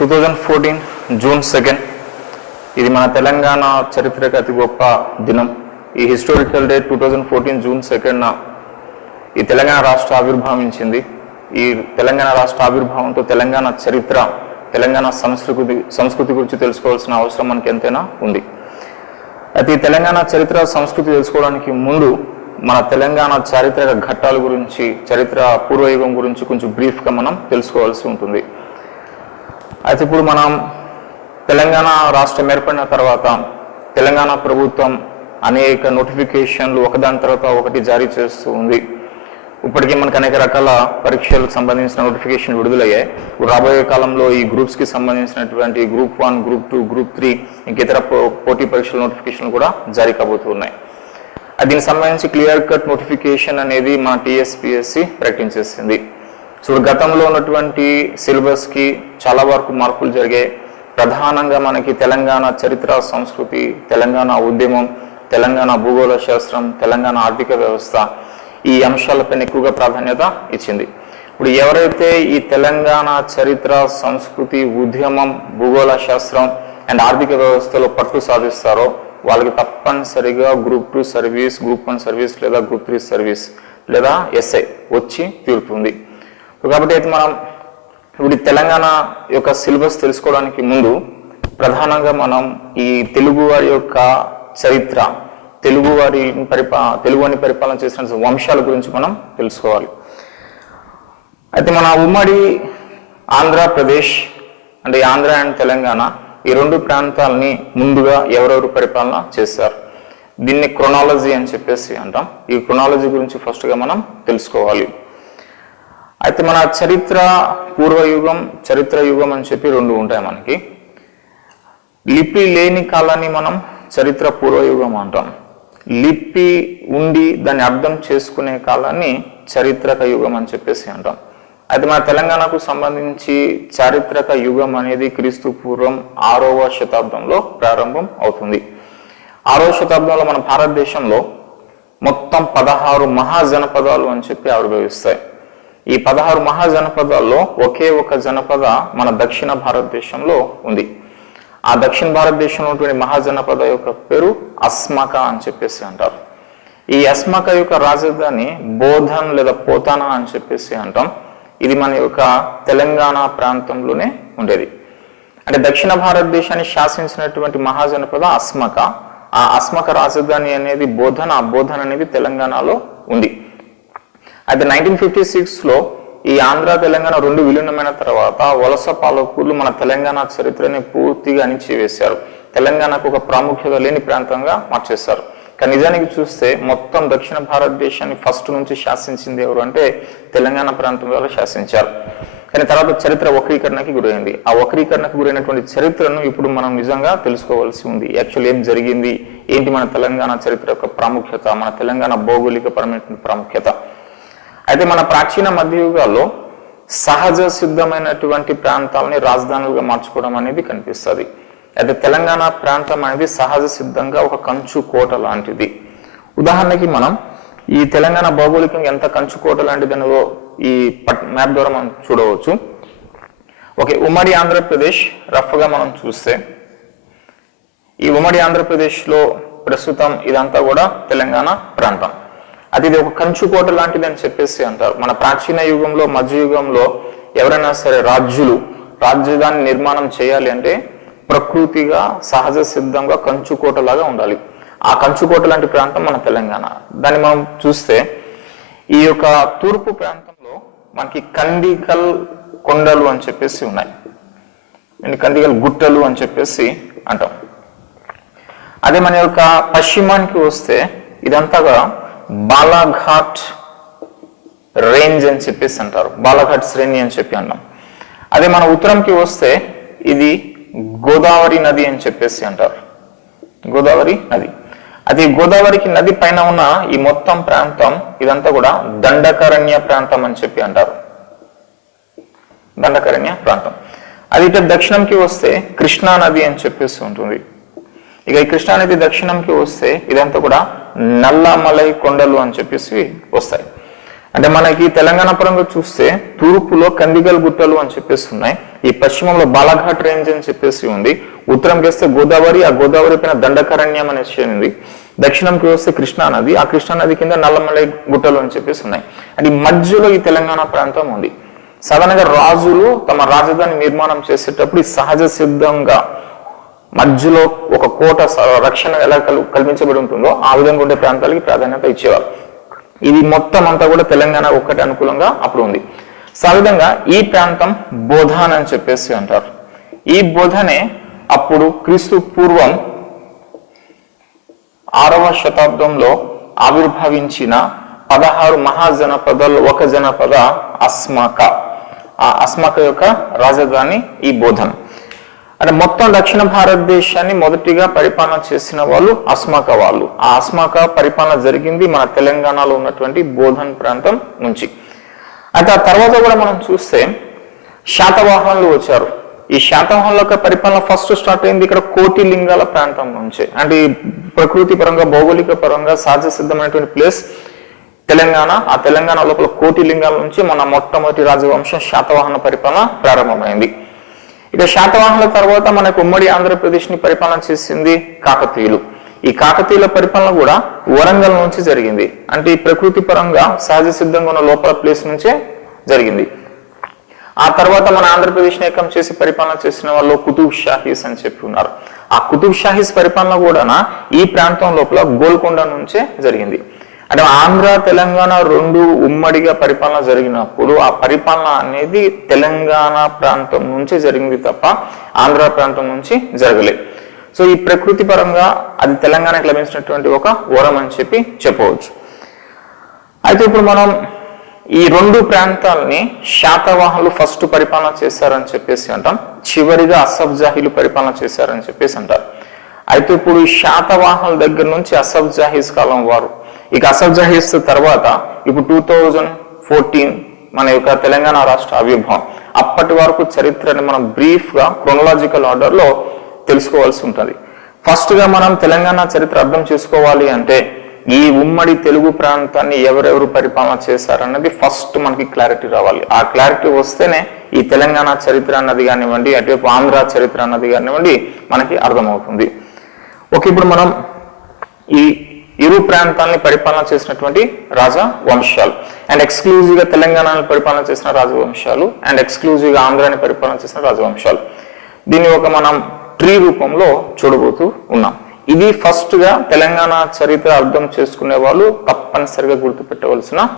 2014 June 2 ఇది మన తెలంగాణ చరిత్రకు అతి గొప్ప దినం. ఈ హిస్టారికల్ డే 2014 జూన్ 2 ఈ తెలంగాణ రాష్ట్ర ఆవిర్భావించింది. ఈ తెలంగాణ రాష్ట్ర ఆవిర్భావంతో తెలంగాణ చరిత్ర, తెలంగాణ సంస్కృతి గురించి తెలుసుకోవాల్సిన అవసరం మనకి ఎంతైనా ఉంది. అయితే ఈ తెలంగాణ చరిత్ర సంస్కృతి తెలుసుకోవడానికి ముందు మన తెలంగాణ చారిత్రక ఘట్టాల గురించి, చరిత్ర పూర్వయుగం గురించి కొంచెం బ్రీఫ్గా మనం తెలుసుకోవాల్సి ఉంటుంది. అయితే ఇప్పుడు మనం తెలంగాణ రాష్ట్రం ఏర్పడిన తర్వాత తెలంగాణ ప్రభుత్వం అనేక నోటిఫికేషన్లు ఒకదాని తర్వాత ఒకటి జారీ చేస్తూ ఉంది. ఇప్పటికీ మనకు అనేక రకాల పరీక్షలకు సంబంధించిన నోటిఫికేషన్ విడుదలయ్యాయి. రాబోయే కాలంలో ఈ గ్రూప్స్కి సంబంధించినటువంటి గ్రూప్ 1, గ్రూప్ 2, గ్రూప్ 3 ఇంకేతర పోటీ పరీక్షల నోటిఫికేషన్లు కూడా జారీ కాబోతున్నాయి. దీనికి సంబంధించి క్లియర్ కట్ నోటిఫికేషన్ అనేది మన టీఎస్పీఎస్సీ ప్రకటించేసింది. సో గతంలో ఉన్నటువంటి సిలబస్కి చాలా వరకు మార్పులు జరిగాయి. ప్రధానంగా మనకి తెలంగాణ చరిత్ర, సంస్కృతి, తెలంగాణ ఉద్యమం, తెలంగాణ భూగోళ శాస్త్రం, తెలంగాణ ఆర్థిక వ్యవస్థ ఈ అంశాలపైన ఎక్కువగా ప్రాధాన్యత ఇచ్చింది. ఇప్పుడు ఎవరైతే ఈ తెలంగాణ చరిత్ర, సంస్కృతి, ఉద్యమం, భూగోళ శాస్త్రం అండ్ ఆర్థిక వ్యవస్థలో పట్టు సాధిస్తారో వాళ్ళకి తప్పనిసరిగా గ్రూప్ 2 సర్వీస్, గ్రూప్ 1 సర్వీస్ లేదా గ్రూప్ 3 సర్వీస్ లేదా ఎస్ఐ వచ్చి తీరుతుంది. కాబట్టి అయితే మనం ఇప్పుడు తెలంగాణ యొక్క సిలబస్ తెలుసుకోవడానికి ముందు ప్రధానంగా మనం ఈ తెలుగు వారి యొక్క చరిత్ర, తెలుగుని పరిపాలన చేసిన వంశాల గురించి మనం తెలుసుకోవాలి. అయితే మన ఉమ్మడి ఆంధ్రప్రదేశ్ అంటే ఆంధ్ర అండ్ తెలంగాణ ఈ రెండు ప్రాంతాలని ముందుగా ఎవరెవరు పరిపాలన చేశారు, దీన్ని క్రొనాలజీ అని చెప్పేసి అంటాం. ఈ క్రొనాలజీ గురించి ఫస్ట్గా మనం తెలుసుకోవాలి. అయితే మన చరిత్ర పూర్వయుగం, చరిత్ర యుగం అని చెప్పి రెండు ఉంటాయి మనకి. లిపి లేని కాలాన్ని మనం చరిత్ర పూర్వయుగం అంటాం. లిపి ఉండి దాన్ని అర్థం చేసుకునే కాలాన్ని చారిత్రక యుగం అని చెప్పేసి అంటాం. అయితే మన తెలంగాణకు సంబంధించి చారిత్రక యుగం అనేది క్రీస్తు పూర్వం 6వ శతాబ్దంలో ప్రారంభం అవుతుంది. 6వ శతాబ్దంలో మన భారతదేశంలో మొత్తం 16 మహాజనపదాలు అని చెప్పి ఆవిర్భవిస్తాయి. ఈ 16 మహాజనపదాల్లో ఒకే ఒక జనపద మన దక్షిణ భారతదేశంలో ఉంది. ఆ దక్షిణ భారతదేశంలో ఉన్నటువంటి మహాజనపద యొక్క పేరు అస్మక అని చెప్పేసి అంటారు. ఈ అస్మక యొక్క రాజధాని బోధన్ లేదా పోతానా అని చెప్పేసి అంటాం. ఇది మన యొక్క తెలంగాణ ప్రాంతంలోనే ఉండేది. అంటే దక్షిణ భారతదేశాన్ని శాసించినటువంటి మహాజనపద అస్మక. ఆ అస్మక రాజధాని అనేది బోధన్. ఆ బోధన్ అనేది తెలంగాణలో ఉంది. అయితే 1956లో ఈ ఆంధ్ర తెలంగాణ రెండు విలీనమైన తర్వాత వలస పాలకులు మన తెలంగాణ చరిత్రని పూర్తిగా అణిచివేశారు. తెలంగాణకు ఒక ప్రాముఖ్యత లేని ప్రాంతంగా మార్చేశారు. కానీ నిజానికి చూస్తే మొత్తం దక్షిణ భారతదేశాన్ని ఫస్ట్ నుంచి శాసించింది ఎవరు అంటే తెలంగాణ ప్రాంతం ద్వారా శాసించారు. కానీ తర్వాత చరిత్ర వక్రీకరణకి గురైంది. ఆ వక్రీకరణకు గురైనటువంటి చరిత్రను ఇప్పుడు మనం నిజంగా తెలుసుకోవాల్సి ఉంది. యాక్చువల్ ఏం జరిగింది, ఏంటి మన తెలంగాణ చరిత్ర యొక్క ప్రాముఖ్యత, మన తెలంగాణ భౌగోళికపరమైనటువంటి ప్రాముఖ్యత. అయితే మన ప్రాచీన మధ్యయుగాల్లో సహజ సిద్ధమైనటువంటి ప్రాంతాలని రాజధానులుగా మార్చుకోవడం అనేది కనిపిస్తుంది. అయితే తెలంగాణ ప్రాంతం అనేది సహజ సిద్ధంగా ఒక కంచు కోట లాంటిది. ఉదాహరణకి మనం ఈ తెలంగాణ భౌగోళికంగా ఎంత కంచు కోట లాంటిది అనేదో ఈ మ్యాప్ ద్వారా మనం చూడవచ్చు. ఓకే, ఉమ్మడి ఆంధ్రప్రదేశ్ రఫ్గా మనం చూస్తే ఈ ఉమ్మడి ఆంధ్రప్రదేశ్లో ప్రస్తుతం ఇదంతా కూడా తెలంగాణ ప్రాంతం. అది ఇది ఒక కంచుకోట లాంటిది అని చెప్పేసి అంటారు. మన ప్రాచీన యుగంలో, మధ్యయుగంలో ఎవరైనా సరే రాజధాని నిర్మాణం చేయాలి అంటే ప్రకృతిగా సహజ సిద్ధంగా కంచుకోట లాగా ఉండాలి. ఆ కంచుకోట లాంటి ప్రాంతం మన తెలంగాణ. దాన్ని మనం చూస్తే ఈ యొక్క తూర్పు ప్రాంతంలో మనకి కండికల్ కొండలు అని చెప్పేసి ఉన్నాయి, కండికల్ గుట్టలు అని చెప్పేసి అంటాం. అదే మన యొక్క పశ్చిమానికి వస్తే ఇదంతా బాలాఘాట్ రేంజ్ అని చెప్పేసి అంటారు. బాలాఘాట్ శ్రేణి అని చెప్పి అన్నాం. అదే మన ఉత్తరంకి వస్తే ఇది గోదావరి నది అని చెప్పేసి అంటారు. గోదావరి నది. అది గోదావరికి నది పైన ఉన్న ఈ మొత్తం ప్రాంతం ఇదంతా కూడా దండకారణ్య ప్రాంతం అని చెప్పి అంటారు. దండకారణ్య ప్రాంతం. అది ఇటు దక్షిణంకి వస్తే కృష్ణా నది అని చెప్పేసి ఉంటుంది. ఇక ఈ కృష్ణానది దక్షిణంకి వస్తే ఇదంతా కూడా నల్లమలై కొండలు అని చెప్పేసి వస్తాయి. అంటే మనకి తెలంగాణ పరంగా చూస్తే తూర్పులో కందిగల్ గుట్టలు అని చెప్పేసి ఉన్నాయి, ఈ పశ్చిమంలో బాలాఘాట్ రేంజ్ అని చెప్పేసి ఉంది, ఉత్తరంకి వస్తే గోదావరి, ఆ గోదావరి పైన దండకారణ్యం అనేసి ఉంది, దక్షిణంకి వస్తే కృష్ణా నది, ఆ కృష్ణా నది కింద నల్లమలై గుట్టలు అని చెప్పేసి ఉన్నాయి. అంటే ఈ మధ్యలో ఈ తెలంగాణ ప్రాంతం ఉంది. సాధారణంగా రాజులు తమ రాజధాని నిర్మాణం చేసేటప్పుడు ఈ సహజ సిద్ధంగా మధ్యలో ఒక కోట రక్షణ ఎలా కల్పించబడి ఉంటుందో ఆ విధంగా ఉండే ప్రాంతాలకి ప్రాధాన్యత ఇచ్చేవారు. ఇది మొత్తం అంతా కూడా తెలంగాణ ఒక్కటి అనుకూలంగా అప్పుడు ఉంది. సో ఆ విధంగా ఈ ప్రాంతం బోధాన్ అని చెప్పేసి అంటారు. ఈ బోధనే అప్పుడు క్రీస్తు పూర్వం 6వ శతాబ్దంలో ఆవిర్భవించిన 16 మహాజనపదాల్లో ఒక జనపద అస్మాక. ఆ అస్మాక యొక్క రాజధాని ఈ బోధన్. అంటే మొత్తం దక్షిణ భారతదేశాన్ని మొదటిగా పరిపాలన చేసిన వాళ్ళు అస్మాక వాళ్ళు. ఆ అస్మాక పరిపాలన జరిగింది మన తెలంగాణలో ఉన్నటువంటి బోధన్ ప్రాంతం నుంచి. అయితే ఆ తర్వాత కూడా మనం చూస్తే శాతవాహనులు వచ్చారు. ఈ శాతవాహనుల యొక్క పరిపాలన ఫస్ట్ స్టార్ట్ అయింది ఇక్కడ కోటి లింగాల ప్రాంతం నుంచి. అంటే ఈ ప్రకృతి పరంగా భౌగోళిక పరంగా సహజ సిద్ధమైనటువంటి ప్లేస్ తెలంగాణ. ఆ తెలంగాణ లోపల కోటి లింగాల నుంచి మన మొట్టమొదటి రాజవంశం శాతవాహన పరిపాలన ప్రారంభమైంది. ఇక శాతవాహనుల తర్వాత మనకు ఉమ్మడి ఆంధ్రప్రదేశ్ ని పరిపాలన చేసింది కాకతీయులు. ఈ కాకతీయుల పరిపాలన కూడా వరంగల్ నుంచి జరిగింది. అంటే ఈ ప్రకృతి పరంగా సహజ సిద్ధంగా ఉన్న లోపల ప్లేస్ నుంచే జరిగింది. ఆ తర్వాత మన ఆంధ్రప్రదేశ్ ని ఏకం చేసి పరిపాలన చేసిన వాళ్ళు కుతుబ్ షాహీస్ అని చెప్పి ఉన్నారు. ఆ కుతుబ్ షాహీస్ పరిపాలన కూడా ఈ ప్రాంతం లోపల గోల్కొండ నుంచే జరిగింది. అంటే ఆంధ్ర తెలంగాణ రెండు ఉమ్మడిగా పరిపాలన జరిగినప్పుడు ఆ పరిపాలన అనేది తెలంగాణ ప్రాంతం నుంచి జరిగింది తప్ప ఆంధ్ర ప్రాంతం నుంచి జరగలేదు. సో ఈ ప్రకృతి పరంగా అది తెలంగాణకు లభించినటువంటి ఒక వరం అని చెప్పి చెప్పవచ్చు. అయితే ఇప్పుడు మనం ఈ రెండు ప్రాంతాలని శాతవాహనులు ఫస్ట్ పరిపాలన చేశారని చెప్పేసి అంటాం, చివరిగా అసఫ్ జాహీలు పరిపాలన చేశారని చెప్పేసి అంటారు. అయితే ఇప్పుడు ఈ శాతవాహనుల దగ్గర నుంచి అసఫ్ జాహీస్ కాలం వారు, ఇక అసఫ్ జాహీస్ తర్వాత ఇప్పుడు 2014 మన యొక్క తెలంగాణ రాష్ట్ర ఆవిర్భావం, అప్పటి వరకు చరిత్రని మనం బ్రీఫ్ గా క్రోనలాజికల్ ఆర్డర్ లో తెలుసుకోవాల్సి ఉంటుంది. ఫస్ట్ గా మనం తెలంగాణ చరిత్ర అర్థం చేసుకోవాలి అంటే ఈ ఉమ్మడి తెలుగు ప్రాంతాన్ని ఎవరెవరు పరిపాలన చేశారన్నది ఫస్ట్ మనకి క్లారిటీ రావాలి. ఆ క్లారిటీ వస్తేనే ఈ తెలంగాణ చరిత్ర అన్నది కానివ్వండి, అటువైపు ఆంధ్ర చరిత్ర అన్నది కానివ్వండి మనకి అర్థమవుతుంది. ఓకే, ఇప్పుడు మనం ఈ ఇరు ప్రాంతాలని పరిపాలన చేసినటువంటి రాజ వంశాలు అండ్ ఎక్స్క్లూజివ్ గా తెలంగాణని పరిపాలన చేసిన రాజవంశాలు అండ్ ఎక్స్క్లూజివ్ గా ఆంధ్రాని పరిపాలన చేసిన రాజవంశాలు, దీన్ని ఒక మనం ట్రీ రూపంలో చూడబోతూ ఉన్నాం. ఇది ఫస్ట్ గా తెలంగాణ చరిత్ర అర్థం చేసుకునే వాళ్ళు తప్పనిసరిగా గుర్తుపెట్టవలసిన